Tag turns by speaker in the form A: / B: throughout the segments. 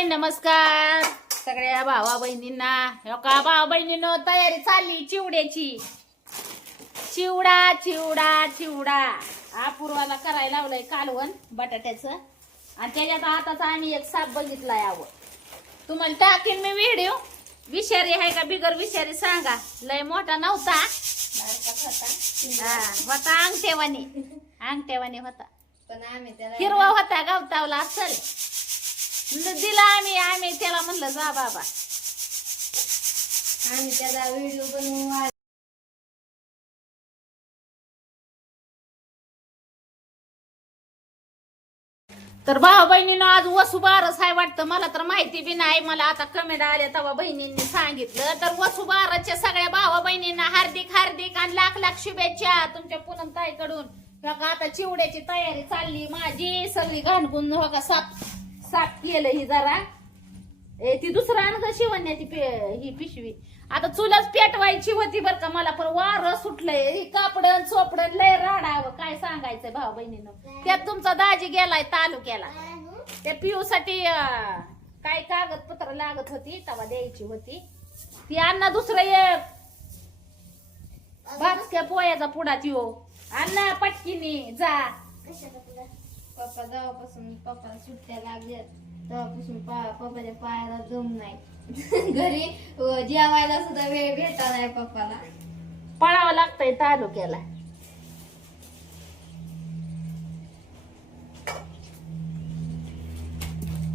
A: हाय नमस्कार. सगळ्या भावा बहिणींना. का भावा बहिणीनं तयारी चालली चिवड्याची. चिवडा चिवडा चिवडा. अपूर्वाला करायला लावलंय कालवण बटाट्याचं. आणि त्याच्यात आताच आम्ही एक साप बघितला यावं तुम्हाला टाकीन मी व्हिडिओ विषारी आहे का बिगर विषारी सांगा. लय मोठा नव्हता. होता अंगठेवानी अंगठेवानी होता.
B: पण आम्ही त्याला
A: हिरवा होता गावतावला असल. दिला आम्ही आम्ही. त्याला म्हणलं जा बाबा.
B: आम्ही त्याला व्हिडिओ बनवून
A: तर भाऊ बहिणीनं आज वसुबारस आहे वाटतं. मला तर माहिती बी नाही. मला आता कमेंट आल्या तेव्हा बहिणींनी सांगितलं. तर वसुबारसच्या सगळ्या भावा बहिणींना हार्दिक हार्दिक आणि लाख लाख शुभेच्छा तुमच्या पूनम ताईकडून आता चिवड्याची तयारी चालली. माझी सगळी घाणगुण हो का साफ साफ केलं ही जरा. ए ती दुसरं आण ग शिवण्याची ही पिशवी. आता चुलच पेटवायची होती बर का मला पण वार सुटलंय. कापडन चोपडन लय राडावं. काय सांगायचंय भाऊ बहिणीनं? त्यात तुमचा दाजी गेलाय तालुक्याला. त्या पिऊ साठी काय कागदपत्र लागत होती तवा द्यायची होती. ती अण्णा दुसरं एक भाजक्या पोयाचा पुढा त्यो. अण्णा पटकीनी जा.
B: पप्पा जेव्हापासून पप्पाला सुट्ट्या लागल्या तेव्हापासून पा- पप्पाच्या पायाला जम नाही. घरी अं, जेवायला सुद्धा वेळ भेटा नाही पप्पाला.
A: पळावं लागतंय तालुक्याला.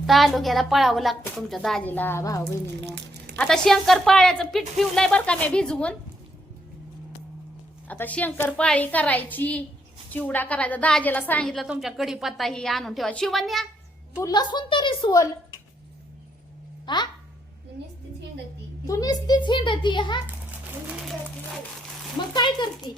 A: तालुक्याला पळावं लागतं तुमच्या दाजीला भाऊ बहिणीनं. आता शंकर पाळ्याचं पीठ ठेवलंय बरं का मी भिजवून? आता शंकर पाळी करायची. चिवडा करायचा. दाजीला सांगितलं तुमच्या कडीपत्ता ही आणून ठेवा. शिवन्या तू लसूण तरी सोल. हा तू नुसतीच हिंडती. हा? मग काय करती?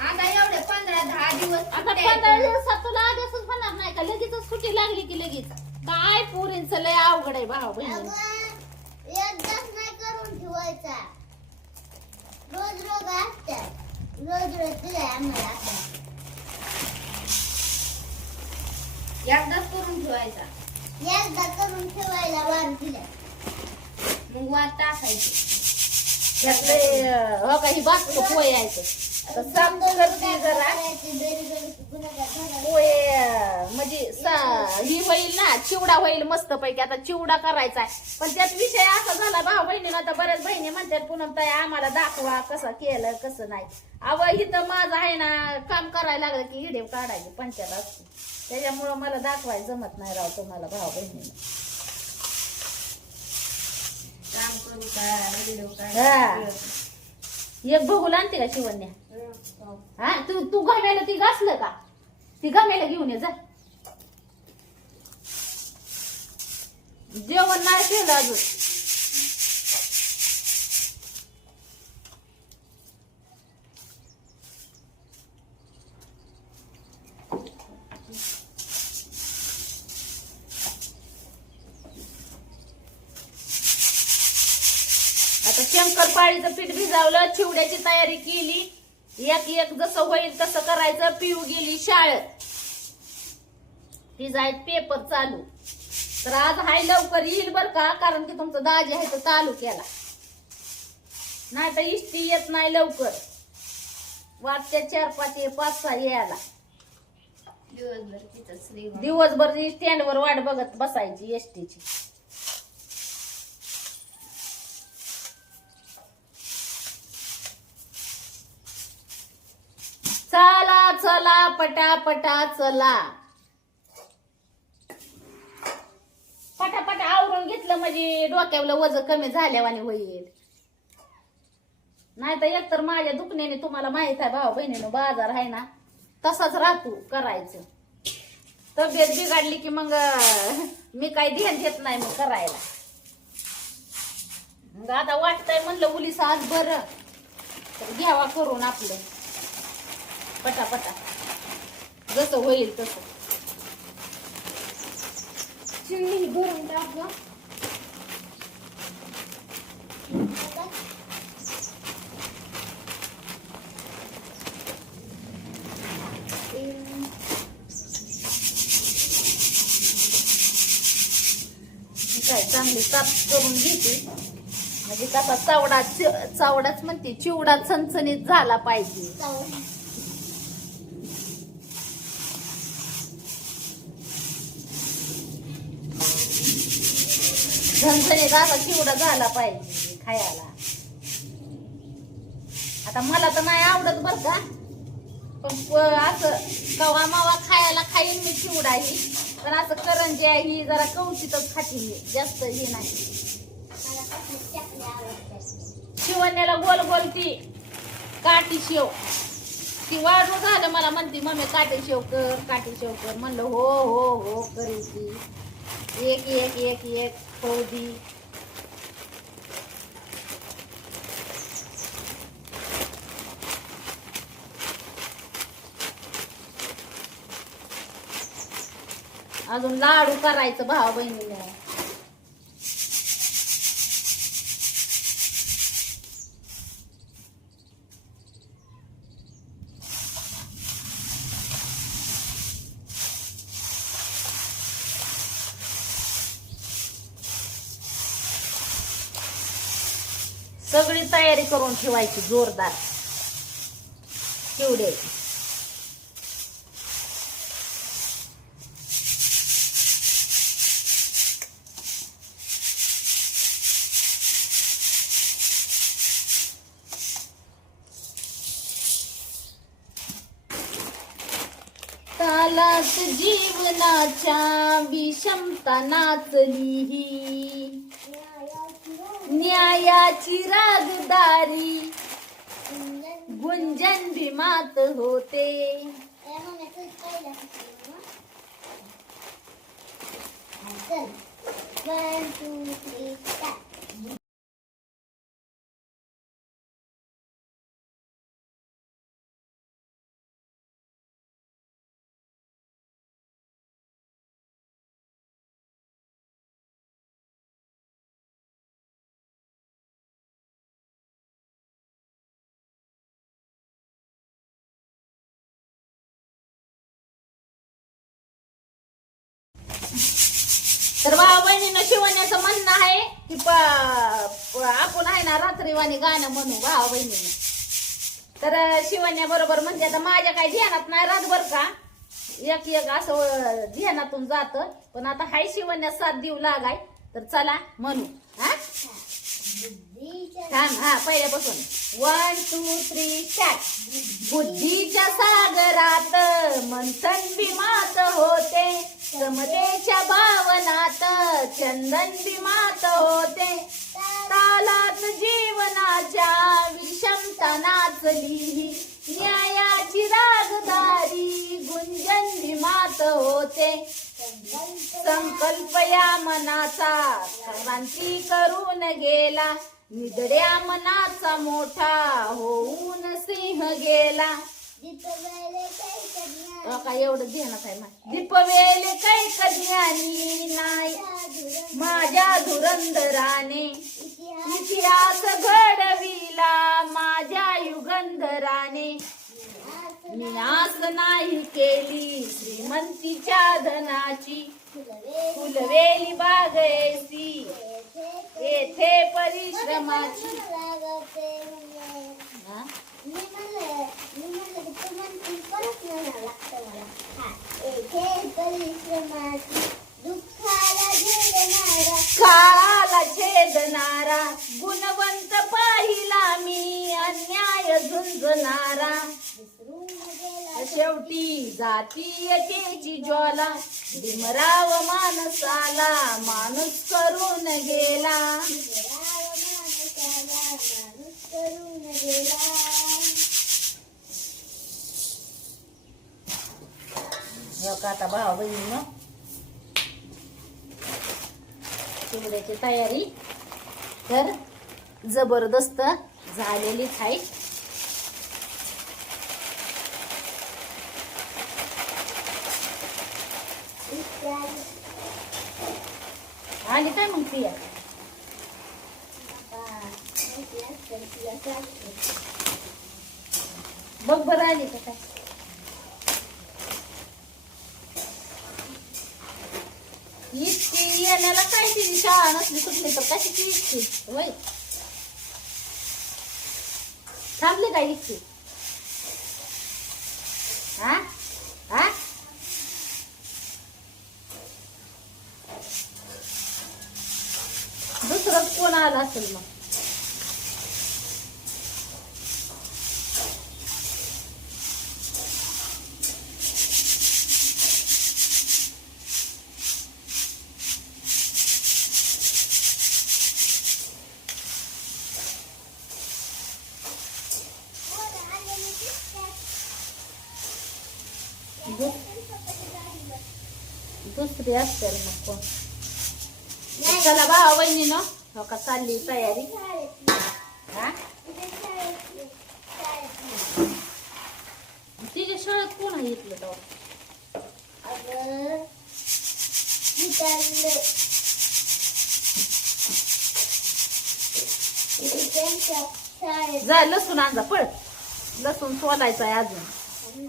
B: आता एवढे पंधरा दहा दिवस
A: आता पंधरा. दिवसात तुला आदेशच होणार नाही का? लगेच सुट्टी लागली की लगेच. काय पोरींच लय अवघड आहे भाऊ बहिणी.
C: नाही करून ठेवायचा. रोज रोज असतात रोज रोज दिलाय आम्हाला आता.
B: एकदाच करून ठेवायचा.
C: एकदा करून ठेवायला वार दिलाय
B: मग वाद टाकायची.
A: हो का ही बात पोहे यायचं. साफ करते जरा. पोहे म्हणजे ही होईल ना चिवडा होईल मस्त पैकी आता चिवडा करायचा आहे पण त्यात विषय असा झाला भाऊ बहिणीनं आता बऱ्याच बहिणी म्हणतात पूनम ताई आम्हाला दाखवा कसं केलं कसं नाही. अव इथं माझं आहे ना काम करायला लागलं की हिडीव काढायची पंचायत असते. त्याच्यामुळं मला दाखवायला जमत नाही राव तुम्हाला भाऊ बहिणीनं.
B: काम करू का व्हिडिओ.
A: एक बघूला आणते का शिवण्या हा तू तू घामेला ती घासलं का? ती घामेला घेऊन ये जा. जेवण नाही केलं अजून. आता शंकरपाळीचं पीठ भिजावलं चिवड्याची तयारी केली. एक एक जसं होईल तसं करायचं. पिऊ गेली शाळेत. तिचा आहे पेपर चालू. तर आज हाय लवकर येईल बर का? कारण की तुमचं दाजी आहे तर चालू केला नाही तर इष्टी येत नाही लवकर. वाटत्या चार पाच पाच सहा यायला.
B: दिवसभर
A: दिवसभर स्टँडवर वाट बघत बसायची एसटीची चला पटापटा चला. पटापटा आवरून घेतलं म्हणजे डोक्यावलं वज कमी झाल्यावाने होईल. नाही तर एकतर माझ्या दुखण्याने तुम्हाला माहीत आहे भाऊ बहिणीनं बाजार आहे ना तसाच राहतो करायचं. तब्येत बिघडली की मग मी काही ध्यान देत नाही मग करायला. मग आता वाटतंय म्हणलं उलीस आज बरं. तर घ्यावा करून आपलं. पटापटा. जसं होईल तसं.
B: चिमणी भरून टाकलं
A: ही काय चांगली काप करून घेते. म्हणजे कसा चावडा चावडाच म्हणते चिवडा चणचणीत झाला पाहिजे. झणझणीत असा चिवडा झाला पाहिजे खायला. आता मला तर नाही आवडत बर का. पण प- असं कवा मावा खायला खाईन मी चिवडा ही. पण असं करंजी आहे ही जरा कवचितच खाते मी जास्त ही नाही. शिवण्याला गोल गोल ती काठी शेव. ती वाढू झालं मला म्हणती मम्मी काठी शेव कर काठी शेव कर. म्हणलं हो हो हो करी ती एक एक एक एक फौजी अजून लाडू करायचं भाऊ बहिणीने सगळी तयारी करून ठेवायची जोरदार. चिवडे. कालात जीवनाच्या विषमता नाचली ही. न्यायाची रागदारी. गुंजन भीमात होते.
C: One, two, three, start.
A: तर भावा बहिणीनं शिवण्याचं म्हणणं आहे की प- आपण आहे ना रात्रीवाणी गाणं म्हणू भावा बहिणीनं तर शिवण्या बरोबर म्हणते आता माझ्या काही ध्यानात नाही रातभर का. एक एक असं ध्यानातून जात. पण आता हाय शिवण्या साथ देऊ लागाय. तर चला म्हणू. हा? थांब हा पहिल्यापासून. वन टू थ्री चार बुद्धीच्या सागरात मंथन भीमात होते. समतेच्या भावनात चंदन भीमात होते. तालात जीवनाच्या विषमता नाचली. ही न्यायाची रागदारी गुंजन भीमात होते. संकल्प या मनाचा क्रांती करून गेला. निदड्या मनाचा मोठा होऊन सिंह गेला. काय एवढं ध्यानात आहे माझ्या. दीपवेले काही कज्ञानी नाही माझ्या धुरंधराने
C: इतिहास
A: घडविला माझ्या युगंधराने मी आस नाही केली श्रीमंतीच्या धनाची
C: फुलवे
A: फुलवेली बागेसी
C: येथे
A: परिश्रमाची?
C: मी म्हणलं मी म्हणलं की तू परत म्हणावं लागतं मला हा येथे परिश्रमाची दुःखाला झेलणारा
A: काळाला छेदणारा गुणवंत पाहिला मी अन्याय झुंजणारा.
C: विसरून गेला
A: शेवटी जातीयतेची ज्वाला भीमराव माणसाला माणूस करून गेला.
C: माणूस करून गेला.
A: का आता भावा बहिणीनं चिवड्याची तयारी. तर जबरदस्त झालेली आहे आली काय मग प्रिया? बघ बरं आली का काय? इतकी काय तिची शाळा नसली सुटली तर कशाची इतकी वय थांबली काय इतकी हा हा दुसरं कोण आलं असेल मग दु- दुसरी असेल मग कोण चला भावा बहिणीनं हो का चालली तयारी हा तिच्या शाळेत कोण आहे इथलं तेव्हा?
C: अगं विचारलं त्यांच्या शाळेत
A: जा लसूण आणजा पळ लसूण सोलायचं आहे अजून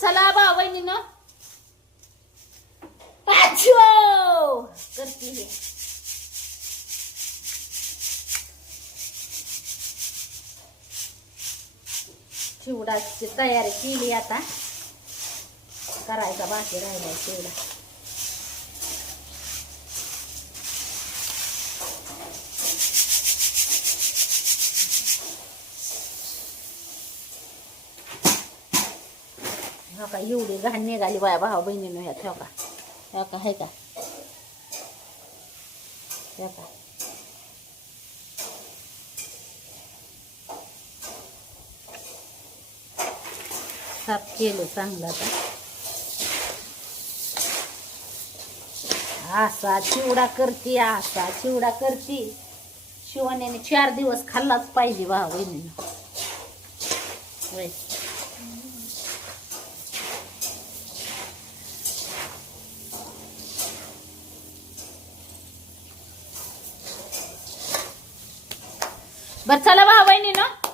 A: चला बा वहिनीनं. पाचीव. करते. चिवडाची तयारी केली आता. करायचा बाकी राहिला चिवडा हो का एवढी घाण निघाली बाया भाऊ बहिणीनं ह्या ठेव का. ह्या का हे का. ह्या का. साफ केलं चांगलं आता. असा चिवडा करती असा चिवडा करती. शिवण्याने चार दिवस खाल्लाच पाहिजे वा बहिणीनं. बर चला भाऊ बहिणीनं.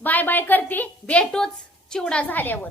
A: बाय बाय करती. भेटूच चिवडा झाल्यावर.